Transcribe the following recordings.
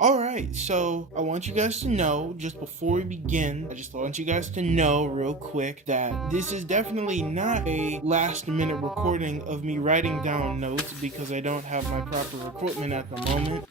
Alright, so I want you guys to know, just before we begin, I just want you guys to know real quick that this is definitely not a last minute recording of me writing down notes because I don't have my proper equipment at the moment.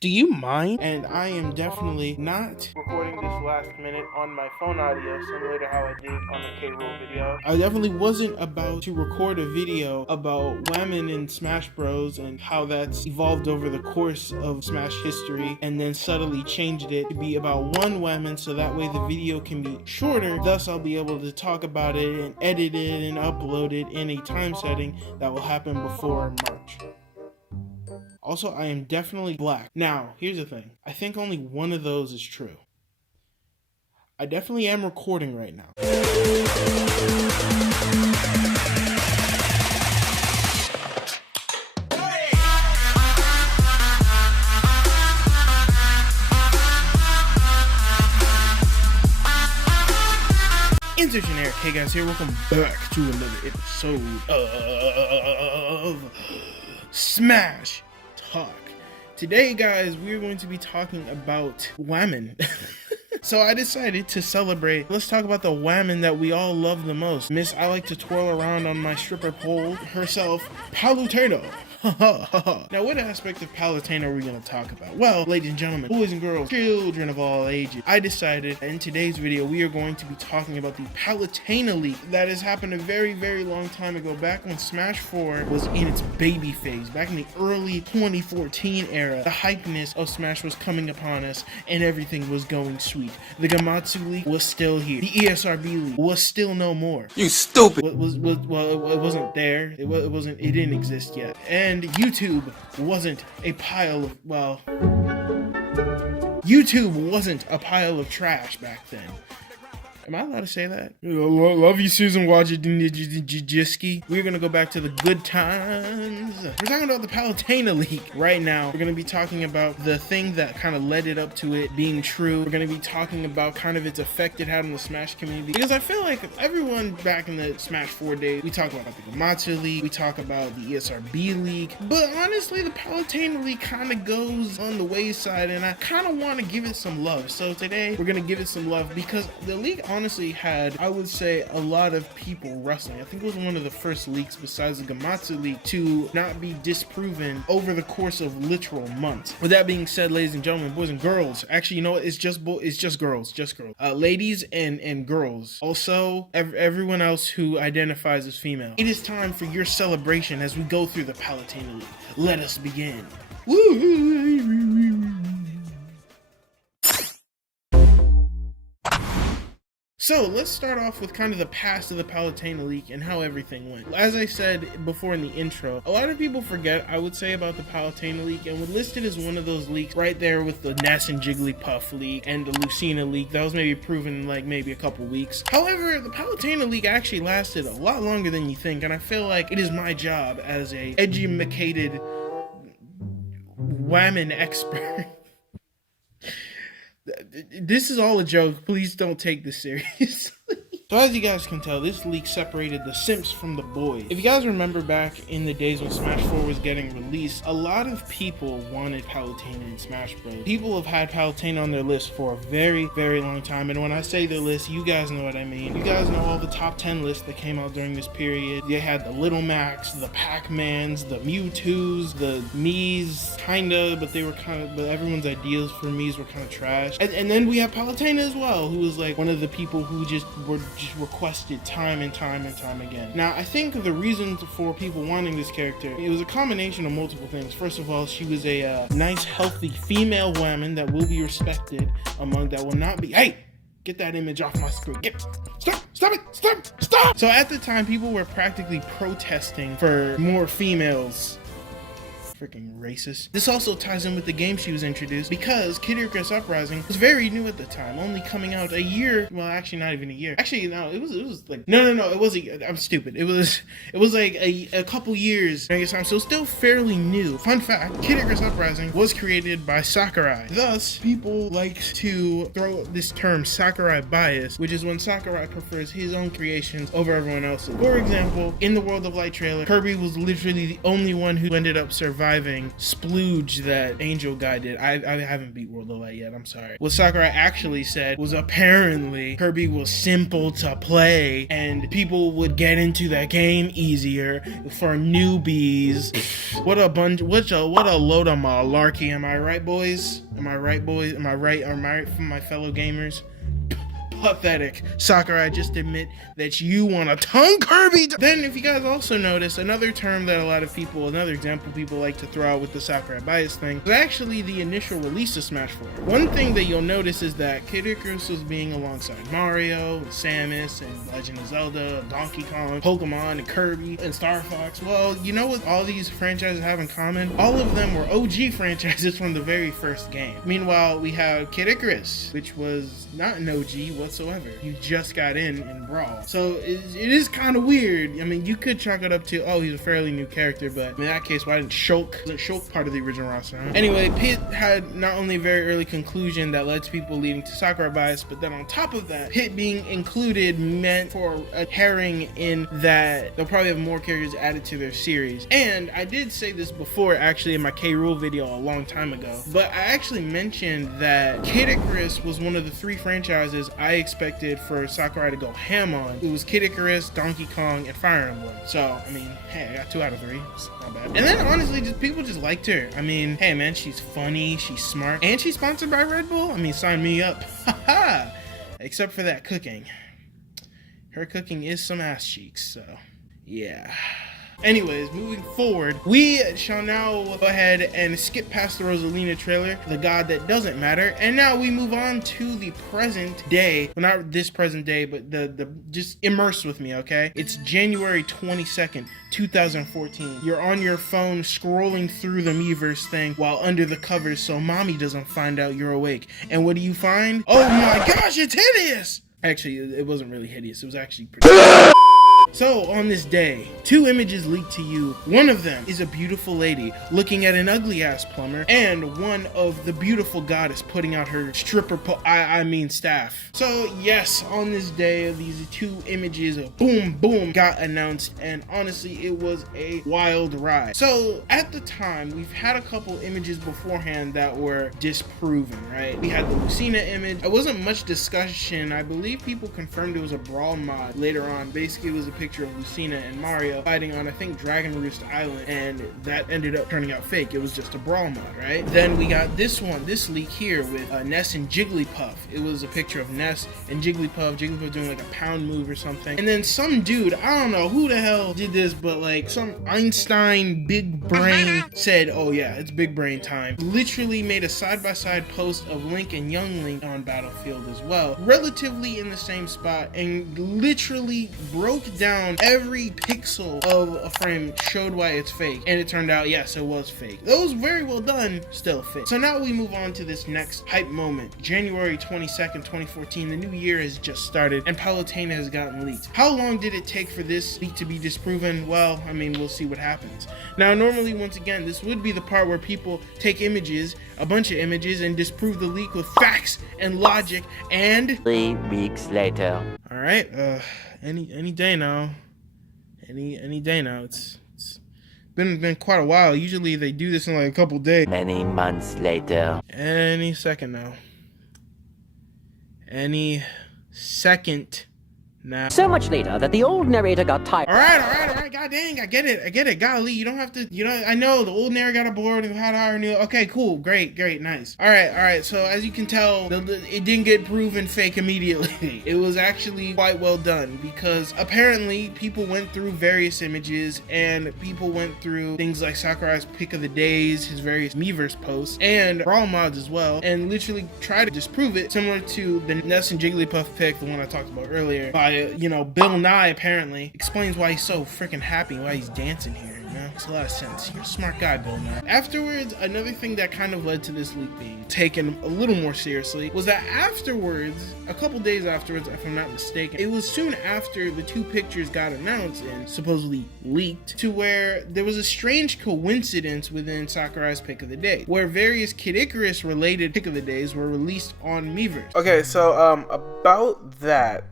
Do you mind? And I am definitely not recording this last minute on my phone audio, similar to how I did on the K-Roll video. I definitely wasn't about to record a video about women in Smash Bros. And how that's evolved over the course of Smash history, and then subtly changed it to be about one woman so that way the video can be shorter. Thus, I'll be able to talk about it and edit it and upload it in a time setting that will happen before March. Also, I am definitely black. Now, here's the thing. I think only one of those is true. I definitely am recording right now. Insert generic. Hey guys, here, welcome back to another episode of Smash Talk. Today, guys, we're going to be talking about women. So I decided to celebrate. Let's talk about the woman that we all love the most. Miss I like to twirl around on my stripper pole herself, Palutena. Now, what aspect of Palutena are we going to talk about? Well, ladies and gentlemen, boys and girls, children of all ages, I decided in today's video we are going to be talking about the Palutena leak that has happened a very, very long time ago, back when Smash 4 was in its baby phase, back in the early 2014 era. The hypeness of Smash was coming upon us and everything was going sweet. The Gamatsu leak was still here. The ESRB leak was still no more. You stupid! Well, it wasn't there. It didn't exist yet. And YouTube wasn't a pile of, well, YouTube wasn't a pile of trash back then. Am I allowed to say that? Love you, Susan Wojcicki. We're gonna go back to the good times. We're talking about the Palutena leak right now. We're gonna be talking about the thing that kind of led it up to it being true. We're gonna be talking about kind of its effect it had on the Smash community. Because I feel like everyone back in the Smash 4 days, we talk about the Gamatsu leak, we talk about the ESRB leak, but honestly, the Palutena leak kind of goes on the wayside, and I kind of want to give it some love. So today, we're gonna give it some love because the leak honestly had, I would say, a lot of people wrestling. I think it was one of the first leaks besides the Gamatsu leak to not be disproven over the course of literal months. With that being said, ladies and gentlemen, boys and girls, actually, you know what? It's just girls, ladies and girls. Also, everyone else who identifies as female. It is time for your celebration as we go through the Palutena leak. Let us begin. Woo! So let's start off with kind of the past of the Palutena leak and how everything went. As I said before in the intro, a lot of people forget, I would say, about the Palutena leak and would list it as one of those leaks right there with the Ness and Jigglypuff leak and the Lucina leak that was maybe proven in like maybe a couple weeks. However, the Palutena leak actually lasted a lot longer than you think, and I feel like it is my job as a educated woman expert. This is all a joke. Please don't take this seriously. So as you guys can tell, this leak separated the simps from the boys. If you guys remember back in the days when Smash 4 was getting released, a lot of people wanted Palutena in Smash Bros. People have had Palutena on their list for a very, very long time, and when I say their list, you guys know what I mean. You guys know all the top 10 lists that came out during this period. They had the Little Macs, the Pac-Mans, the Mewtwo's, the Mii's, kinda, but they were but everyone's ideals for Mii's were kind of trash. And then we have Palutena as well, who was like one of the people who just requested time and time again. Now, I think the reason for people wanting this character, it was a combination of multiple things. First of all, she was a nice, healthy female woman that will be respected that will not be, hey, get that image off my screen. Stop it. So at the time, people were practically protesting for more females Freaking racist. This also ties in with the game she was introduced, because Kid Icarus Uprising was very new at the time, only coming out a year. Well, actually, not even a year. Actually, no, it was like no, it wasn't. I'm stupid. It was like a couple years during its time, so still fairly new. Fun fact: Kid Icarus Uprising was created by Sakurai. Thus, people like to throw this term Sakurai bias, which is when Sakurai prefers his own creations over everyone else's. For example, in the World of Light trailer, Kirby was literally the only one who ended up surviving splooge that Angel Guy did. I haven't beat World of Light yet, I'm sorry. What Sakurai actually said was apparently Kirby was simple to play and people would get into that game easier for newbies. What a load of malarkey, am I right, boys? Am I right, boys? Am I right from my fellow gamers? Pathetic. Sakurai, just admit that you want to tongue Kirby. Then, if you guys also notice, another term that another example people like to throw out with the Sakurai bias thing was actually the initial release of Smash 4. One thing that you'll notice is that Kid Icarus was being alongside Mario, and Samus, and Legend of Zelda, Donkey Kong, Pokemon, and Kirby, and Star Fox. Well, you know what all these franchises have in common? All of them were OG franchises from the very first game. Meanwhile, we have Kid Icarus, which was not an OG whatsoever. You just got in Brawl. So it is kind of weird. I mean, you could chalk it up to, oh, he's a fairly new character, but in that case, why didn't wasn't Shulk part of the original roster? Huh? Anyway, Pit had not only a very early conclusion that led to people leading to Sakurai bias, but then on top of that, Pit being included meant for a herring in that they'll probably have more characters added to their series. And I did say this before, actually, in my K-Rool video a long time ago, but I actually mentioned that Kid Icarus was one of the 3 franchises I expected for Sakurai to go ham on. It was Kid Icarus, Donkey Kong, and Fire Emblem. So, I mean, hey, I got 2 out of 3. It's not bad. And then, honestly, people just liked her. I mean, hey, man, she's funny, she's smart, and she's sponsored by Red Bull. I mean, sign me up. Haha! Except for that cooking. Her cooking is some ass cheeks, so, yeah. Anyways, moving forward, we shall now go ahead and skip past the Rosalina trailer, the god that doesn't matter, and now we move on to the present day. Well, not this present day, but the just immerse with me, okay? It's January 22nd, 2014. You're on your phone scrolling through the Miiverse thing while under the covers so mommy doesn't find out you're awake. And what do you find? Oh my gosh, it's hideous! Actually, it wasn't really hideous. It was actually pretty So, on this day, 2 images leaked to you. One of them is a beautiful lady looking at an ugly-ass plumber, and one of the beautiful goddess putting out her stripper staff. So, yes, on this day, these 2 images of boom got announced, and honestly, it was a wild ride. So, at the time, we've had a couple images beforehand that were disproven, right? We had the Lucina image. It wasn't much discussion. I believe people confirmed it was a Brawl mod later on. Basically, it was a picture of Lucina and Mario fighting on, I think, Dragon Roost Island, and that ended up turning out fake. It was just a Brawl mod, right? Then we got this leak here with Ness and Jigglypuff. It was a picture of Ness and Jigglypuff doing like a pound move or something. And then some dude, I don't know who the hell did this, but like some Einstein big brain said, oh yeah, it's big brain time. Literally made a side-by-side post of Link and Young Link on Battlefield as well, relatively in the same spot, and literally broke down every pixel of a frame, showed why it's fake, and it turned out, yes, it was fake. That was very well done, still fake. So now we move on to this next hype moment. January 22nd, 2014, the new year has just started, and Palutena has gotten leaked. How long did it take for this leak to be disproven? Well, I mean, we'll see what happens. Now, normally, once again, this would be the part where people take images, a bunch of images, and disprove the leak with facts and logic, and 3 weeks later. all right, any day now. Any day now. It's been quite a while. Usually they do this in like a couple days. Many months later. Any second now. Any second now. So much later that the old narrator got tired. All right. God dang, I get it. Golly, you don't have to, I know the old narrator got bored and had to hire new. Okay, cool, great, nice. All right. So as you can tell, it didn't get proven fake immediately. It was actually quite well done because apparently people went through various images and people went through things like Sakurai's pick of the days, his various Miiverse posts, and Brawl mods as well, and literally tried to disprove it, similar to the Ness and Jigglypuff pick, the one I talked about earlier, by Bill Nye apparently explains why he's so freaking happy, why he's dancing here. man. Makes a lot of sense. You're a smart guy, Bill, man. Afterwards, another thing that kind of led to this leak being taken a little more seriously was that afterwards, a couple days afterwards, if I'm not mistaken, it was soon after the two pictures got announced and supposedly leaked, to where there was a strange coincidence within Sakurai's Pick of the Day, where various Kid Icarus related Pick of the Days were released on Miiverse. Okay, so about that,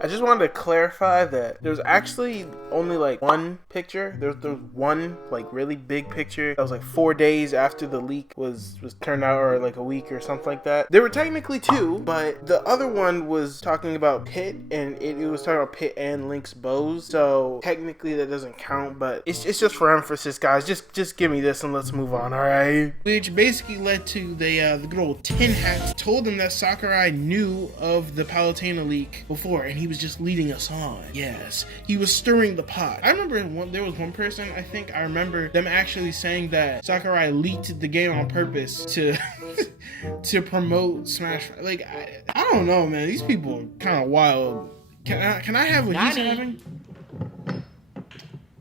I just wanted to clarify that there's actually only like one picture. There's one like really big picture that was like 4 days after the leak was turned out, or like a week or something like that. There were technically two, but the other one was talking about Pit, and it was talking about Pit and Link's bows. So technically that doesn't count, but it's just for emphasis, guys. Just give me this and let's move on, all right? Which basically led to the good old Tin Hat told them that Sakurai knew of the Palutena leak before, and he was just leading us on. Yes, he was stirring the pot. I remember there was one person, I think I remember them actually saying that Sakurai leaked the game on purpose to to promote Smash. Like, I don't know, man. These people are kind of wild. Can I have what he's having?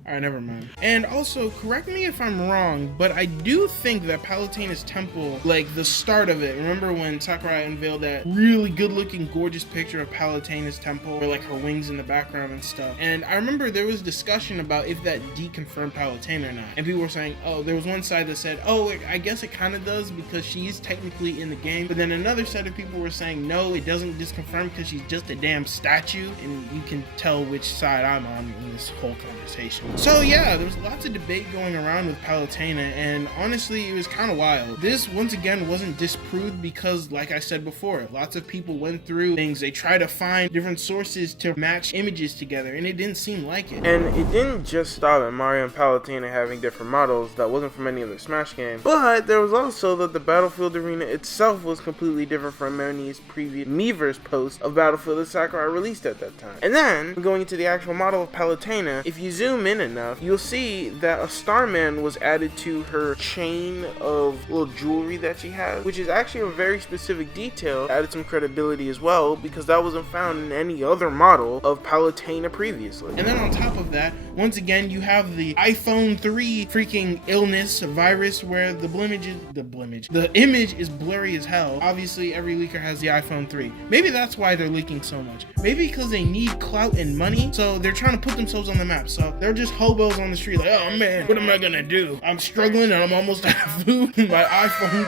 Alright, never mind. And also, correct me if I'm wrong, but I do think that Palutena's temple, like the start of it, remember when Sakurai unveiled that really good looking gorgeous picture of Palutena's temple with like her wings in the background and stuff, and I remember there was discussion about if that deconfirmed Palutena or not, and people were saying, oh, there was one side that said, oh, I guess it kind of does because she's technically in the game, but then another set of people were saying, no, it doesn't disconfirm because she's just a damn statue, and you can tell which side I'm on in this whole conversation. So yeah, there was lots of debate going around with Palutena, and honestly, it was kind of wild. This, once again, wasn't disproved because, like I said before, lots of people went through things. They tried to find different sources to match images together, and it didn't seem like it. And it didn't just stop at Mario and Palutena having different models that wasn't from any other Smash game, but there was also that the Battlefield arena itself was completely different from many previous Miiverse posts of Battlefield that Sakurai released at that time. And then, going into the actual model of Palutena, if you zoom in enough, you'll see that a Starman was added to her chain of little jewelry that she has, which is actually a very specific detail, added some credibility as well, because that wasn't found in any other model of Palutena previously. And then on top of that, once again, you have the iPhone 3 freaking illness, virus, where the image is blurry as hell. Obviously, every leaker has the iPhone 3. Maybe that's why they're leaking so much. Maybe because they need clout and money, so they're trying to put themselves on the map. So they're just hobos on the street like, oh man, what am I gonna do? I'm struggling and I'm almost out of food. My iPhone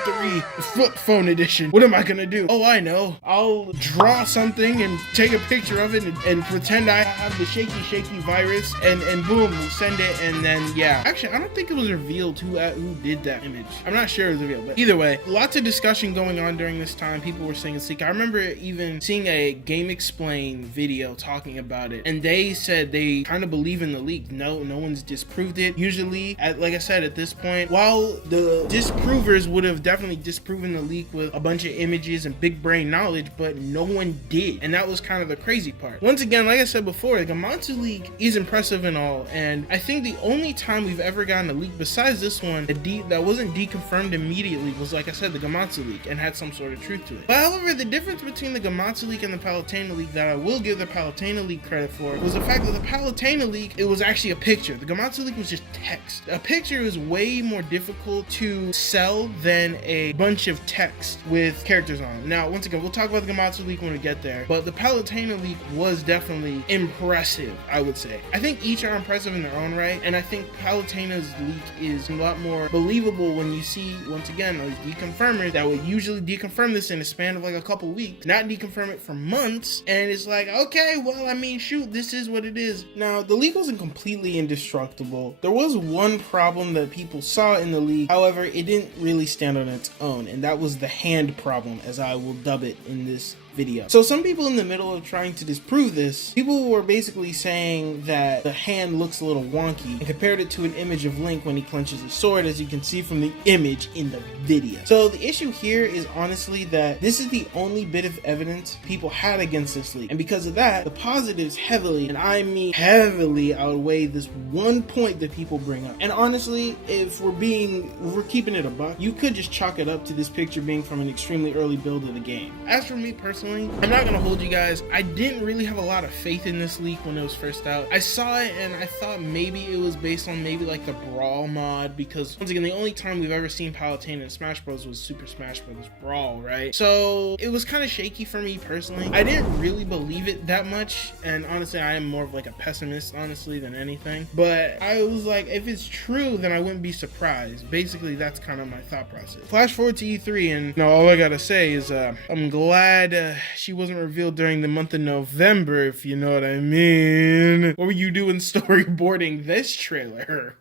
3 flip phone edition. What am I gonna do? Oh, I know. I'll draw something and take a picture of it and pretend I have the shaky virus, and boom, we'll send it, and then yeah. Actually, I don't think it was revealed who did that image. I'm not sure it was revealed, but either way, lots of discussion going on during this time. People were saying it's leak. I remember even seeing a Game Explain video talking about it, and they said they kind of believe in the leak. No one's disproved it. Usually, like I said, at this point, while the disprovers would have definitely disproven the leak with a bunch of images and big brain knowledge, but no one did, and that was kind of the crazy part. Once again, like I said before, the Gamatsu leak is impressive and all, and I think the only time we've ever gotten a leak besides this one that wasn't deconfirmed immediately was, like I said, the Gamatsu leak, and had some sort of truth to it. But however, the difference between the Gamatsu leak and the Palutena leak that I will give the Palutena leak credit for was the fact that the Palutena leak, it was actually a picture. The Gamatsu leak was just text. A picture is way more difficult to sell than a bunch of text with characters on. Now, once again, we'll talk about the Gamatsu leak when we get there, but the Palutena leak was definitely impressive, I would say. I think each are impressive in their own right, and I think Palutena's leak is a lot more believable when you see, once again, those deconfirmers that would usually deconfirm this in a span of like a couple weeks, not deconfirm it for months, and it's like, okay, well, I mean, shoot, this is what it is. Now, the leak wasn't completely indestructible. There was one problem that people saw in the leak, however, it didn't really stand on its own, and that was the hand problem, as I will dub it in this video. So some people in the middle of trying to disprove this, people were basically saying that the hand looks a little wonky and compared it to an image of Link when he clenches his sword, as you can see from the image in the video. So the issue here is honestly that this is the only bit of evidence people had against this leak, and because of that, the positives heavily, and I mean heavily, outweigh this one point that people bring up. And honestly, if we're keeping it a buck, you could just chalk it up to this picture being from an extremely early build of the game. As for me personally, personally, I'm not gonna hold you guys, I didn't really have a lot of faith in this leak when it was first out. I saw it and I thought maybe it was based on maybe like the Brawl mod, because once again, the only time we've ever seen Palutena in Smash Bros was Super Smash Bros Brawl, right? So it was kind of shaky for me personally. I didn't really believe it that much, and honestly, I am more of like a pessimist, honestly, than anything. But I was like, if it's true, then I wouldn't be surprised. Basically, that's kind of my thought process. Flash forward to E3, and all I gotta say is I'm glad she wasn't revealed during the month of November, if you know what I mean. What were you doing storyboarding this trailer?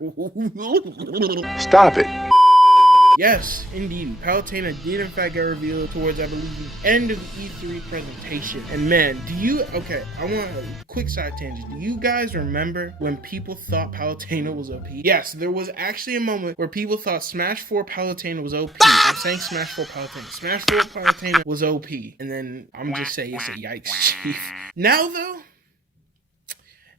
Stop it. Yes, indeed. Palutena did in fact get revealed towards, I believe, the end of the E3 presentation. And man, okay, I want a quick side tangent. Do you guys remember when people thought Palutena was OP? Yes, there was actually a moment where people thought Smash 4 Palutena was OP. I'm saying Smash 4 Palutena. Smash 4 Palutena was OP. And then I'm just saying it's a yikes, chief. Now though,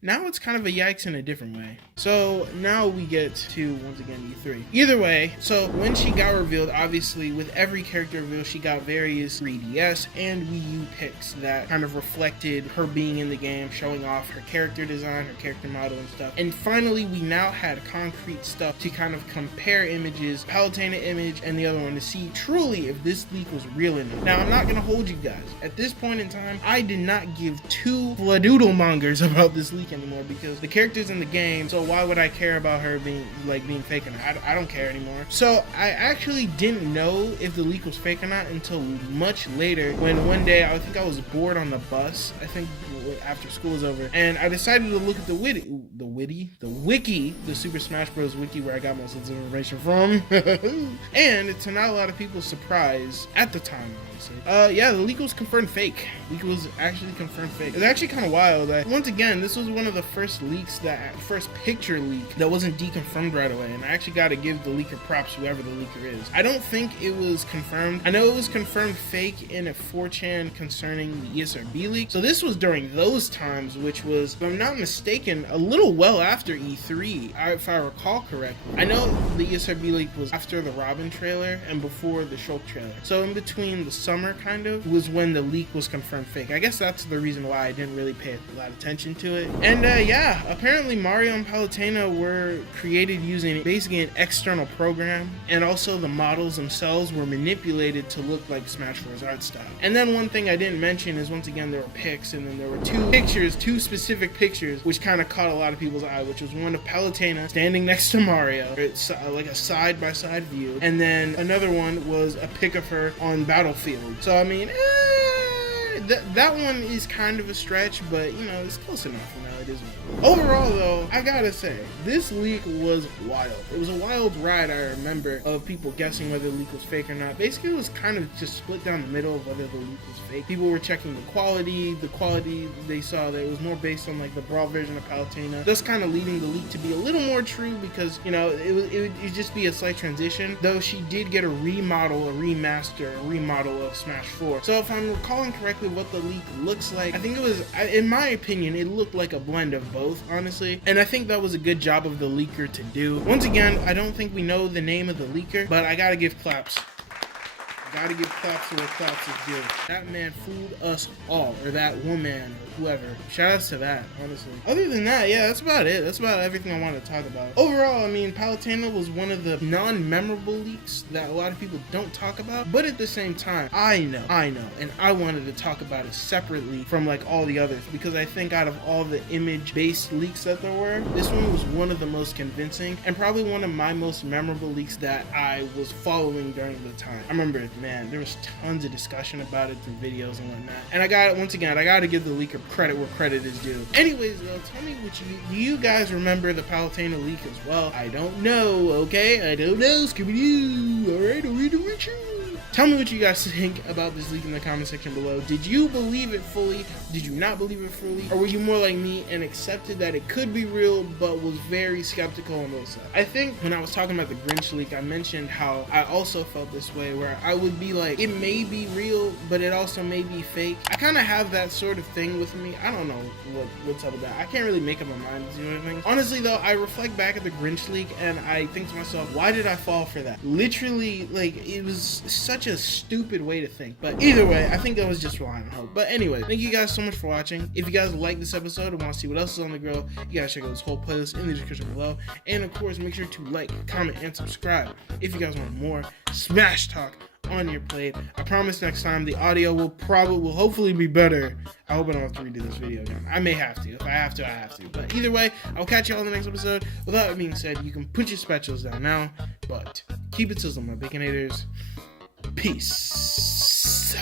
now it's kind of a yikes in a different way. So now we get to, once again, E3. Either way, so when she got revealed, obviously with every character reveal, she got various 3DS and Wii U pics that kind of reflected her being in the game, showing off her character design, her character model and stuff. And finally, we now had concrete stuff to kind of compare images, Palutena image and the other one, to see truly if this leak was real or not. Now, I'm not gonna hold you guys. At this point in time, I did not give two fladoodle mongers about this leak anymore, because the character's in the game, so why would I care about her being fake or not? I don't care anymore. So I actually didn't know if the leak was fake or not until much later, when one day I think I was bored on the bus, I think after school was over, and I decided to look at the wiki, the Super Smash Bros wiki, where I got most of this information from. And to not a lot of people's surprise at the time, honestly, yeah, the leak was confirmed fake. Leak was actually confirmed fake. It's actually kind of wild that, once again, this was one of the first picture leak that wasn't deconfirmed right away, and I actually got to give the leaker props, whoever the leaker is. I don't think it was confirmed. I know it was confirmed fake in a 4chan concerning the ESRB leak. So this was during those times, which was, if I'm not mistaken, a little well after E3, if I recall correctly. I know the ESRB leak was after the Robin trailer and before the Shulk trailer. So in between the summer, kind of, was when the leak was confirmed fake. I guess that's the reason why I didn't really pay a lot of attention to it. And yeah, apparently Mario and Palutena were created using basically an external program, and also the models themselves were manipulated to look like Smash Bros. Art style. And then one thing I didn't mention is, once again, there were pics, and then there were two specific pictures, which kind of caught a lot of people's eye, which was one of Palutena standing next to Mario, it's like a side-by-side view, and then another one was a pic of her on Battlefield. So I mean, that one is kind of a stretch, but you know, it's close enough. You know, it is. Overall, though, I gotta say, this leak was wild. It was a wild ride, I remember, of people guessing whether the leak was fake or not. Basically, it was kind of just split down the middle of whether the leak was fake. People were checking the quality they saw that it was more based on like the Brawl version of Palutena, thus kind of leading the leak to be a little more true, because, you know, it would just be a slight transition, though she did get a remodel, a remaster, a remodel of Smash 4. So if I'm recalling correctly what the leak looks like, I think it was, in my opinion, it looked like a blend of both, honestly, and I think that was a good job of the leaker to do. Once again, I don't think we know the name of the leaker, but I gotta give claps. Gotta give claps to where claps is due. That man fooled us all, or that woman, or whoever. Shout outs to that, honestly. Other than that, yeah, that's about it. That's about everything I wanted to talk about. Overall, I mean, Palutena was one of the non-memorable leaks that a lot of people don't talk about, but at the same time, I know, and I wanted to talk about it separately from like all the others, because I think out of all the image-based leaks that there were, this one was one of the most convincing, and probably one of my most memorable leaks that I was following during the time. I remember, man, there was tons of discussion about it through videos and whatnot. And I got to give the leaker credit where credit is due. Anyways, though, tell me do you guys remember the Palutena leak as well? I don't know, okay? I don't know, Scooby-Doo. Alright, I'll read it with you. Tell me what you guys think about this leak in the comment section below. Did you believe it fully? Did you not believe it fully? Or were you more like me and accepted that it could be real, but was very skeptical on those sides? I think when I was talking about the Grinch leak, I mentioned how I also felt this way, where I would be like, it may be real, but it also may be fake. I kind of have that sort of thing with me. I don't know what's up with that. I can't really make up my mind, you know what I mean? Honestly, though, I reflect back at the Grinch leak, and I think to myself, why did I fall for that? Literally, like, it was such such a stupid way to think. But either way, I think that was just relying on hope. But anyway, thank you guys so much for watching. If you guys like this episode and want to see what else is on the grill, you guys check out this whole playlist in the description below. And of course, make sure to like, comment, and subscribe if you guys want more Smash Talk on your plate. I promise next time the audio will hopefully be better. I hope I don't have to redo this video again. I may have to. If I have to, I have to. But either way, I'll catch you all in the next episode. With that being said, you can put your spatulas down now, but keep it sizzling, my Baconators. Peace.